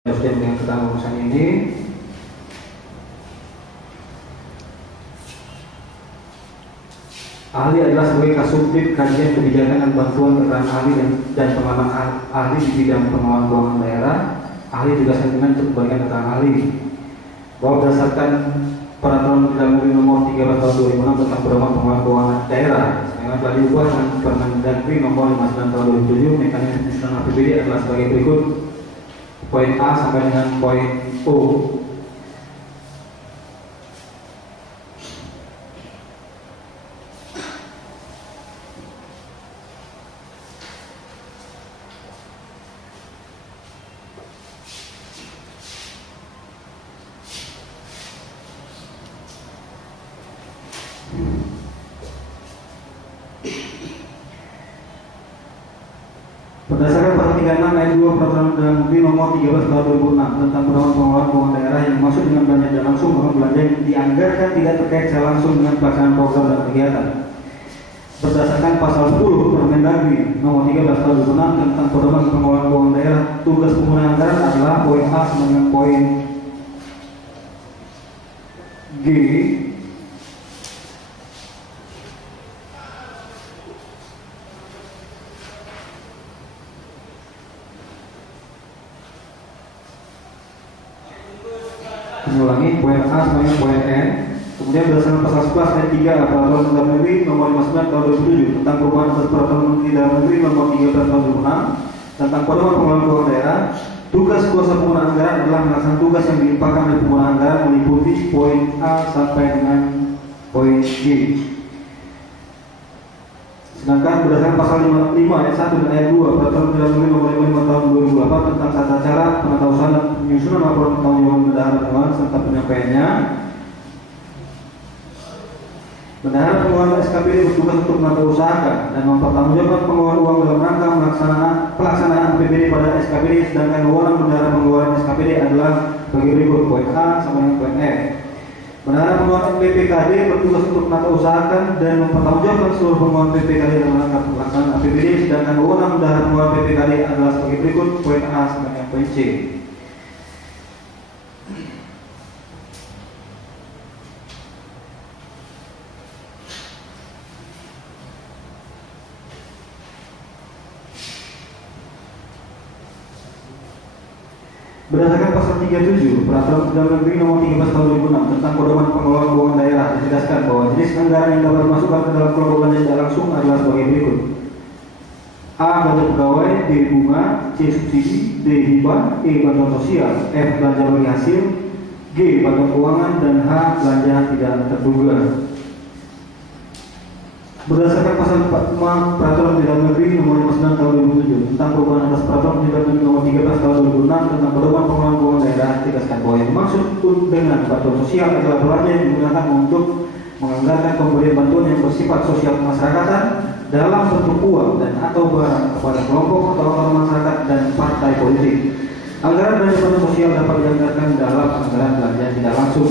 Presiden dengan tentang urusan ini. Ahli adalah sebagai kasubdit kajian kebijakan dan bantuan keterangan ahli dan pengalaman ahli di bidang pengelolaan keuangan daerah. Ahli juga dengan untuk bagian keterangan ahli bahwa berdasarkan peraturan Menteri Dalam Negeri nomor 13 tahun 2006 tentang pedoman pengelolaan keuangan daerah yang telah diubah dengan Permendagri nomor 59 tahun 2007, mekanisme penyusunan APBD adalah sebagai berikut. Poin A sampai dengan poin O. Berdasarkan pasal 36 ayat 2 Peraturan Dalam Negeri nomor 13 tahun 2006 tentang pedoman pengelolaan keuangan daerah yang dimaksud dengan belanja tidak langsung merupakan belanja yang dianggarkan tidak terkait secara langsung dengan pelaksanaan program dan kegiatan. Berdasarkan pasal 10 Permendagri nomor 13 tahun 2006 tentang pedoman pengelolaan keuangan daerah, tugas penggunaan anggaran adalah poin A sama dengan poin G. Mengulangi poin A sama dengan poin N. Kemudian berdasarkan pasal 11 ayat 3 Peraturan Dalam Negeri nomor 59 tahun 2007 tentang perubahan atas Peraturan Menteri Dalam Negeri nomor 13 tahun 2006 tentang pedoman pengelolaan keuangan daerah, tugas kuasa penggunaan anggaran adalah melaksanakan tugas yang dilimpahkan oleh penggunaan anggaran meliputi poin A sampai dengan poin G. Sedangkan berdasarkan pasal 55 ayat 1 dan ayat 2 Peraturan Menteri Dalam Negeri nomor 55 tahun 2008 tentang tata cara penatausahaan dan penyusunan laporan pertanggungjawaban bendahara keuangan serta penyampaiannya, bendahara pengelolaan SKPD bertugas untuk menatausahakan dan mempertanggungjawabkan pengeluaran uang dalam rangka pelaksanaan APBD pada SKPD, sedangkan wewenang bendahara pengeluaran SKPD adalah sebagai berikut. Poin A sampai dengan poin F. Bendahara pengeluaran PPKD bertugas untuk menatausahakan dan mempertanggungjawabkan seluruh pengeluaran PPKD dalam rangka pelaksanaan APBD, sedangkan wewenang bendahara pengeluaran PPKD adalah sebagai berikut. Poin A sampai dengan poin C. Berdasarkan pasal 37 Peraturan Dalam Negeri nomor 13 tahun 2006 tentang pedoman pengelolaan keuangan daerah, ditegaskan bahwa jenis anggaran yang dapat dimasukkan ke dalam kelompok belanja tidak langsung adalah sebagai berikut. A. Belanja pegawai, B. Bunga, C. Subsidi, D. Hibah, E. Bantuan sosial, F. Belanja bagi hasil, G. Bantuan keuangan, dan H. Belanja tidak terduga. Berdasarkan pasal 45 Peraturan Menteri Dalam Negeri nomor 59 tahun 2007 tentang perubahan atas Peraturan Menteri Dalam Negeri nomor 13 tahun 2006 tentang pedoman pengelolaan keuangan daerah, ditegaskan bahwa yang dimaksud dengan bantuan sosial adalah belanja yang digunakan untuk menganggarkan pemberian bantuan yang bersifat sosial kemasyarakatan dalam bentuk uang dan atau barang kepada kelompok atau orang masyarakat dan partai politik. Anggaran belanja bantuan sosial dapat dianggarkan dalam anggaran belanja tidak langsung.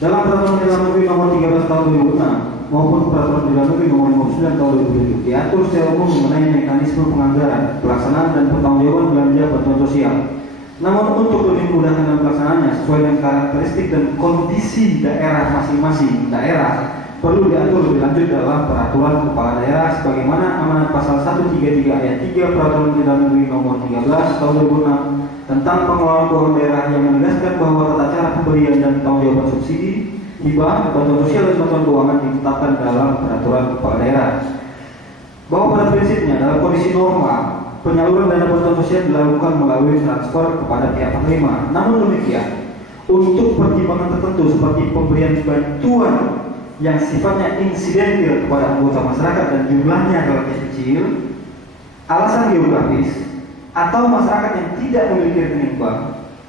Dalam Peraturan Menteri Dalam Negeri nomor 13 tahun 2006 maupun Peraturan Menteri Dalam Negeri nomor 59 tahun 2007 diatur secara umum mengenai mekanisme penganggaran, pelaksanaan dan pertanggungjawaban belanja bantuan sosial. Namun untuk lebih memudahkan dalam pelaksanaannya sesuai dengan karakteristik dan kondisi daerah masing-masing daerah, perlu diatur lebih lanjut dalam Peraturan Kepala Daerah sebagaimana amanat pasal 133 ayat 3 Peraturan Menteri Dalam Negeri nomor 13 tahun 2006 tentang pengelolaan keuangan daerah yang menegaskan bahwa tata cara pemberian dan pertanggungjawaban subsidi, hibah, bantuan sosial dan bantuan keuangan ditetapkan dalam Peraturan Kepala Daerah. Bahwa pada prinsipnya dalam kondisi normal penyaluran dana bantuan sosial dilakukan melalui transfer kepada pihak penerima. Namun demikian, untuk pertimbangan tertentu seperti pemberian bantuan yang sifatnya insidentil kepada anggota masyarakat dan jumlahnya relatif kecil, alasan geografis, atau masyarakat yang tidak memiliki rekening bank,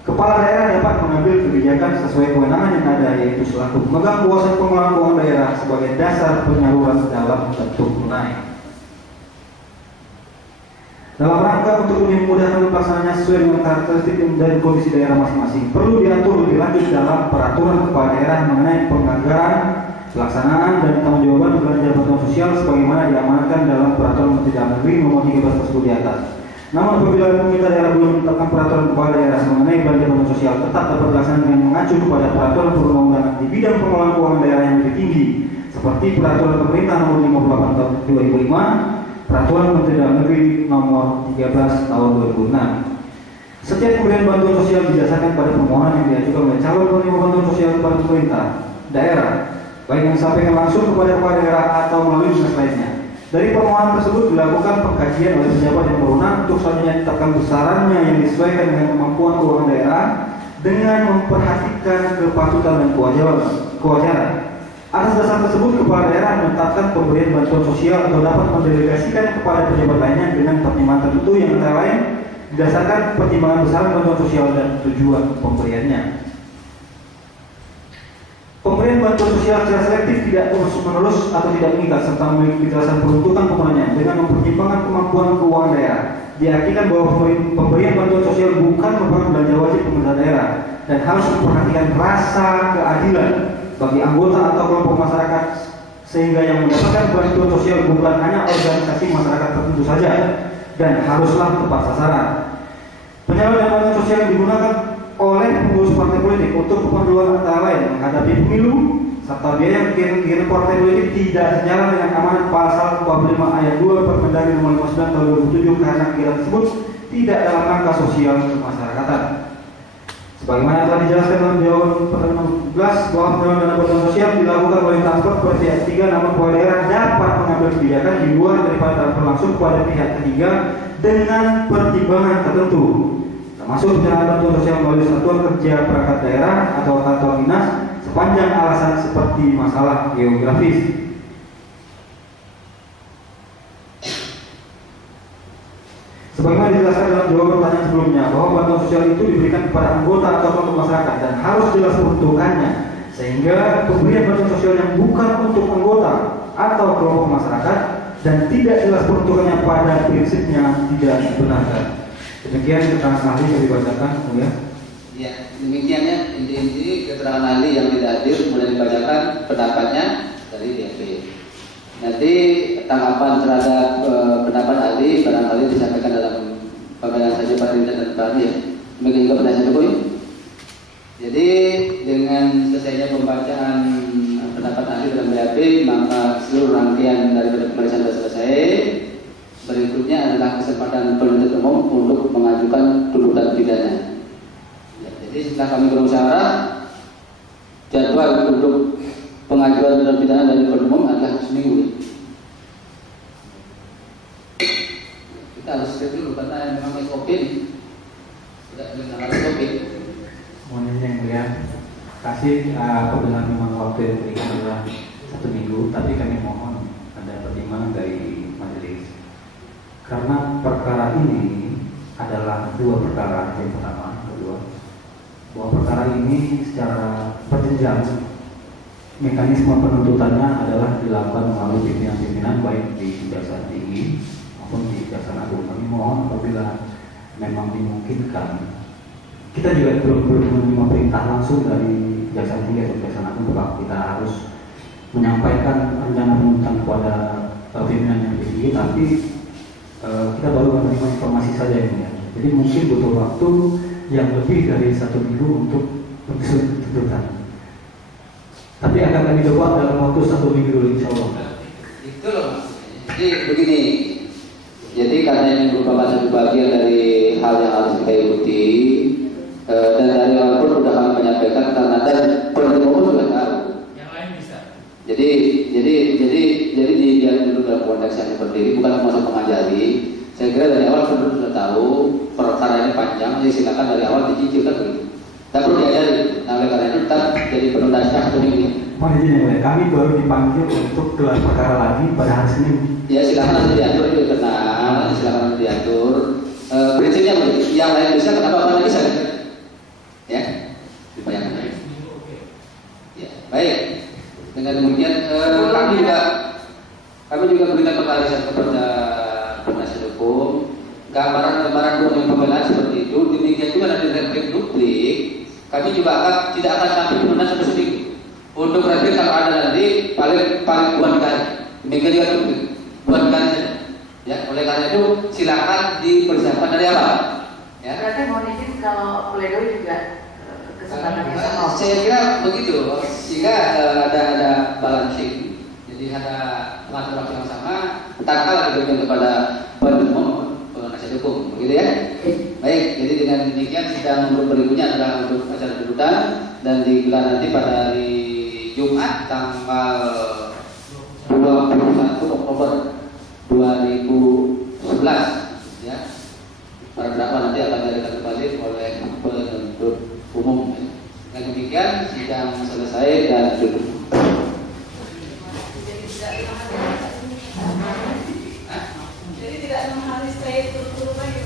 kepala daerah dapat mengambil kebijakan sesuai kewenangan yang ada, yaitu selaku pemegang kuasa pengelolaan keuangan daerah sebagai dasar penyaluran dalam bentuk tunai. Dalam rangka untuk lebih memudahkan pelaksanaannya sesuai dengan karakteristik dan kondisi daerah masing-masing, perlu diatur lebih lanjut dalam Peraturan Kepala Daerah mengenai penganggaran, pelaksanaan dan tanggung-jawaban belanja bantuan sosial sebagaimana diamanatkan dalam Peraturan Menteri Dalam Negeri nomor 13 tersebut di atas. Namun apabila pemerintah daerah belum menetapkan peraturan kepala daerah mengenai belanja bantuan sosial, tetap dapat dilaksanakan dengan mengacu kepada peraturan perundang-undangan di bidang pengelolaan keuangan daerah yang lebih tinggi, seperti peraturan pemerintah nomor 58 tahun 2005, peraturan Menteri Dalam Negeri nomor 13 tahun 2006. Setiap pemberian bantuan sosial didasarkan pada permohonan yang diajukan oleh calon penerima bantuan sosial kepada pemerintah daerah, baik yang disampaikan langsung kepada kepala daerah atau melalui dinas lainnya. Dari permohonan tersebut dilakukan pengkajian oleh pejabat yang berwenang untuk selanjutnya ditetapkan besarannya yang disesuaikan dengan kemampuan keuangan daerah dengan memperhatikan kepatutan dan kewajaran. Atas dasar tersebut, kepala daerah menetapkan pemberian bantuan sosial atau dapat mendelegasikan kepada pejabat lainnya dengan pertimbangan tertentu yang antara lain berdasarkan pertimbangan besaran bantuan sosial dan tujuan pemberiannya. Pemberian bantuan sosial secara selektif tidak terus-menerus atau tidak mengikat serta memiliki kejelasan peruntukan penggunanya dengan mempertimbangkan kemampuan keuangan daerah. Diartikan bahwa pemberian bantuan sosial bukan merupakan belanja wajib pemerintah daerah dan harus memperhatikan rasa keadilan bagi anggota atau kelompok masyarakat, sehingga yang mendapatkan bantuan sosial bukan hanya organisasi masyarakat tertentu saja dan haruslah tepat sasaran. Penyaluran bantuan sosial yang digunakan oleh pengurus partai politik untuk keperluan antara lain menghadapi pemilu serta biaya kegiatan partai politik tidak sejalan dengan amanat pasal 45 ayat 2 Permendagri nomor 59 tahun 2007 karena kegiatan tersebut tidak dalam rangka sosial kemasyarakatan. Sebagaimana telah dijelaskan dalam jawaban pertanyaan 16 bahwa penyaluran dana bantuan sosial dilakukan oleh transport kepada pihak ketiga, namun kepala daerah dapat mengambil kebijakan di luar daripada transfer langsung kepada pihak ketiga dengan pertimbangan tertentu, termasuk penyaluran bantuan sosial melalui satuan kerja perangkat daerah atau kantor dinas sepanjang alasan seperti masalah geografis. Sebagaimana dijelaskan dalam jawaban pertanyaan sebelumnya bahwa bantuan sosial itu diberikan kepada anggota atau kelompok masyarakat dan harus jelas peruntukannya, sehingga pemberian bantuan sosial yang bukan untuk anggota atau kelompok masyarakat dan tidak jelas peruntukannya pada prinsipnya tidak dibenarkan. Demikian keterangan ahli yang dibacakan, ya. Ya, demikiannya inti-inti keterangan ahli yang tidak hadir kemudian dibacakan pendapatnya dari DP. Nanti tanggapan terhadap pendapat ahli barangkali disampaikan dalam pemilihan saja Pak Rinda dan Pak ahli, ya. Demikian juga pendapat Jokowi. Jadi dengan selesainya pembacaan pendapat ahli dalam BAP, maka seluruh rangkaian dari pemeriksaan sudah selesai. Berikutnya adalah kesempatan penuntut umum untuk mengajukan tuntutan pidana. Ya, jadi setelah kami bermusyawarah, jadwal untuk pengajuan tuntutan pidana dari penuntut umum adalah seminggu. Kita harus cek dulu karena memang SOP tidak dengan SOP. Mohon izin yang mulia, kasih apabila memang waktu yang diberikan adalah 1 minggu, tapi kami mohon ada pertimbangan dari majelis. Karena perkara ini adalah 2 perkara, yang pertama, kedua, bahwa perkara ini secara berjenjang mekanisme penuntutannya adalah dilakukan melalui pimpinan-pimpinan baik di Kejaksaan Tinggi maupun di Kejaksaan Agung. Kami mohon apabila memang dimungkinkan, kita juga belum menerima perintah langsung dari Kejaksaan Tinggi atau Kejaksaan Agung bahwa kita harus menyampaikan rencana penuntutan kepada pimpinan yang tinggi, tapi kita baru menerima informasi saja ini, ya. Jadi mungkin butuh waktu yang lebih dari 1 minggu untuk menyusun tuntutan. Tapi akan kami coba dalam waktu 1 minggu dulu, insya Allah. Itu loh maksudnya. Jadi begini. Jadi karena ini merupakan satu bagian dari hal yang harus kita ikuti, dan dari awal pun sudah kami menyampaikan karena dan penuntut umum sudah tahu. Yang lain bisa. Jadi dibiarkan dulu dalam konteks yang seperti ini, bukan termasuk mengajari. Saya kira dari awal sudah tahu perkara ini panjang, jadi silakan dari awal dicicilkan begitu. Tak perlu diajari. Nah, oleh karena itu tetap jadi penuntasnya 1 minggu. Mohon izin yang mulia, kami baru dipanggil untuk gelar perkara lagi pada hari Senin. Ya silakan nanti diatur itu tenang, silakan nanti diatur. Prinsipnya begitu. Yang lain bisa, kenapa orang bisa? Ya, dibayangkan. Ya, baik. Dengan demikian kami juga berikan pengarahan kepada penasihat hukum, gambaran-gambaran dokumen pembelaan seperti itu. Demikian juga nanti replik duplik. Kami juga tidak akan sampai penuntutan sampai seminggu. Untuk replik kalau ada nanti paling buat kali. Demikian juga duplik buat kali saja. Ya, Oleh karena itu silakan dipersiapkan dari awal. Ya. Berarti mohon izin kalau pledoi juga kesempatannya sama. Saya kira begitu, sehingga ada balancing. Jadi ada pengatur waktu yang sama, tatkala diberikan kepada penuntut umum penasihat hukum, begitu ya. Baik, jadi dengan demikian sidang berikutnya adalah untuk acara tuntutan dan digelar nanti pada hari Jumat tanggal 21 Oktober 2011 ya. Para terdakwa nanti akan dihadirkan kembali oleh penuntut umum. Dengan demikian sidang selesai dan tutup. Jadi tidak 6 hari stay turun-turun lagi.